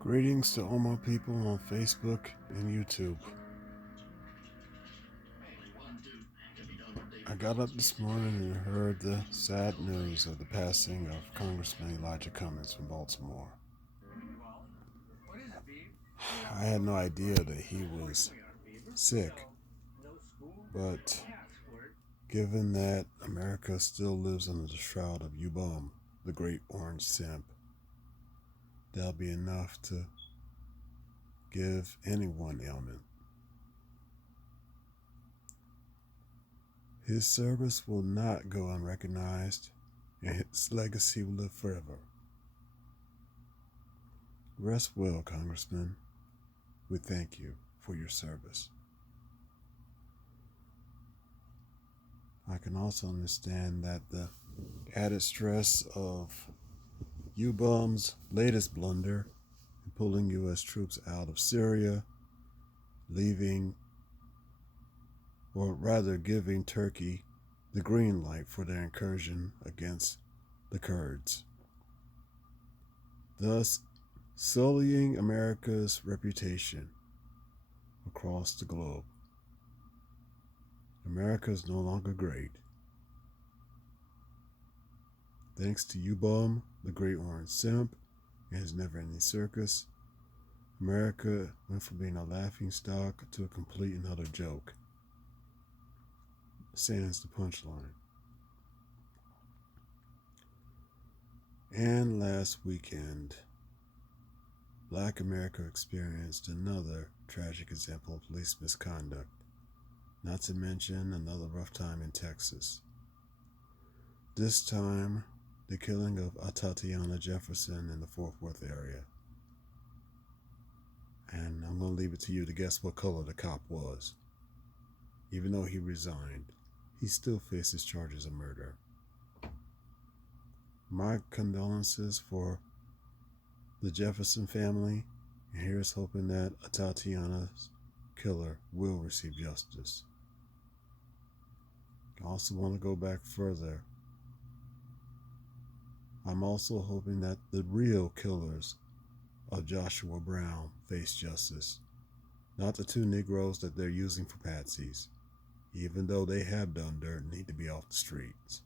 Greetings to all my people on Facebook and YouTube. I got up this morning and heard the sad news of the passing of Congressman Elijah Cummings from Baltimore. I had no idea that he was sick, but given that America still lives under the shroud of UBUM, the Great Orange Simp, that'll be enough to give anyone ailment. His service will not go unrecognized, and his legacy will live forever. Rest well, Congressman. We thank you for your service. I can also understand that the added stress of UBUM's latest blunder in pulling U.S. troops out of Syria, leaving, or rather giving Turkey the green light for their incursion against the Kurds, thus sullying America's reputation across the globe. America is no longer great. Thanks to UBUM, the Great Orange Simp, and his never-ending circus, America went from being a laughingstock to a complete and utter joke. Sans the punchline. And last weekend, Black America experienced another tragic example of police misconduct, not to mention another rough time in Texas. This time, the killing of Atatiana Jefferson in the Fort Worth area. And I'm going to leave it to you to guess what color the cop was. Even though he resigned, he still faces charges of murder. My condolences for the Jefferson family, and here's hoping that Atatiana's killer will receive justice. I also want to go back further. I'm also hoping that the real killers of Joshua Brown face justice, not the two Negroes that they're using for patsies. Even though they have done dirt and need to be off the streets.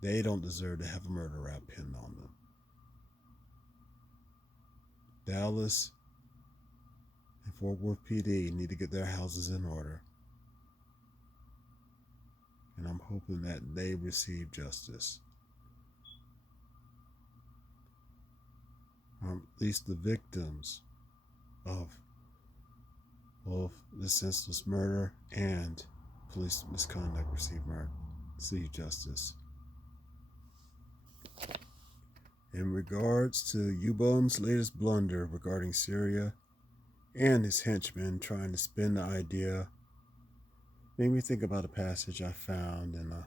They don't deserve to have a murder rap pinned on them. Dallas and Fort Worth PD need to get their houses in order. And I'm hoping that they receive justice. Or at least the victims of this senseless murder and police misconduct receive justice. In regards to UBUM's latest blunder regarding Syria and his henchmen trying to spin the idea, made me think about a passage I found in a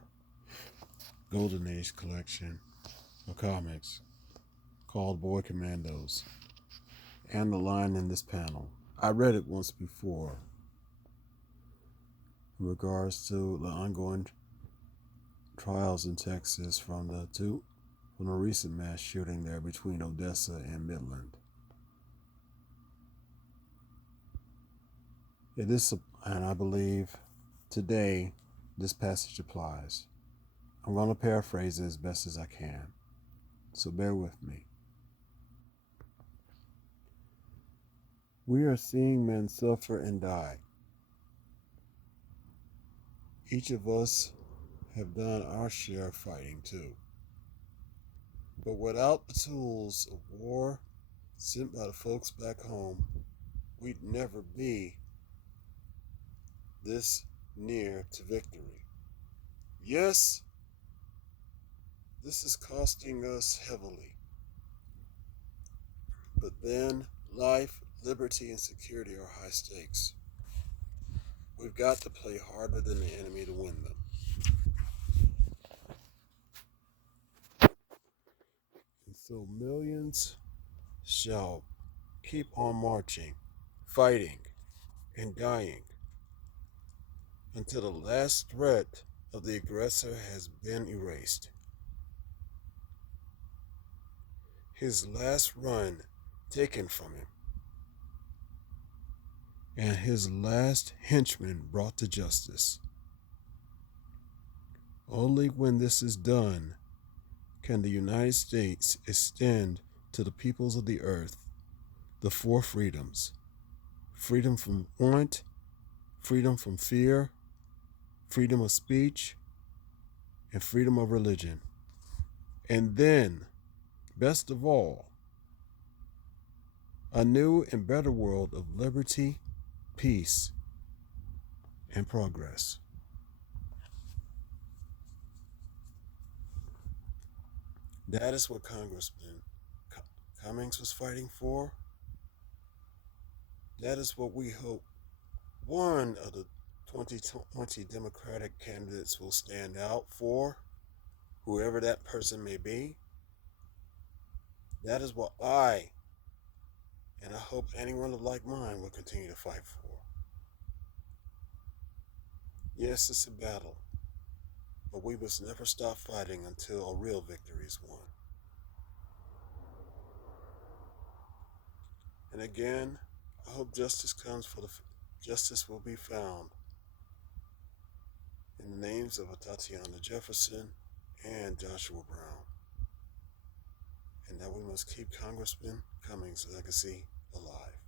Golden Age collection of comics called Boy Commandos, and the line in this panel. I read it once before in regards to the ongoing trials in Texas from the recent mass shooting there between Odessa and Midland. It is, and I believe today this passage applies. I'm going to paraphrase it as best as I can, so bear with me. We are seeing men suffer and die. Each of us have done our share of fighting too. But without the tools of war sent by the folks back home, we'd never be this near to victory. Yes, this is costing us heavily. But then life, liberty, and security are high stakes. We've got to play harder than the enemy to win them. And so millions shall keep on marching, fighting, and dying until the last threat of the aggressor has been erased. His last run taken from him, and his last henchman brought to justice. Only when this is done can the United States extend to the peoples of the earth the four freedoms: freedom from want, freedom from fear, freedom of speech, and freedom of religion. And then, best of all, a new and better world of liberty, peace, and progress. That is what Congressman Cummings was fighting for. That is what we hope one of the 2020 Democratic candidates will stand out for, whoever that person may be. That is what I, and I hope anyone of like mind, will continue to fight for. Yes, it's a battle, but we must never stop fighting until a real victory is won. And again, I hope justice will be found in the names of Tatiana Jefferson and Joshua Brown, and that we must keep Congressman Cummings' legacy alive.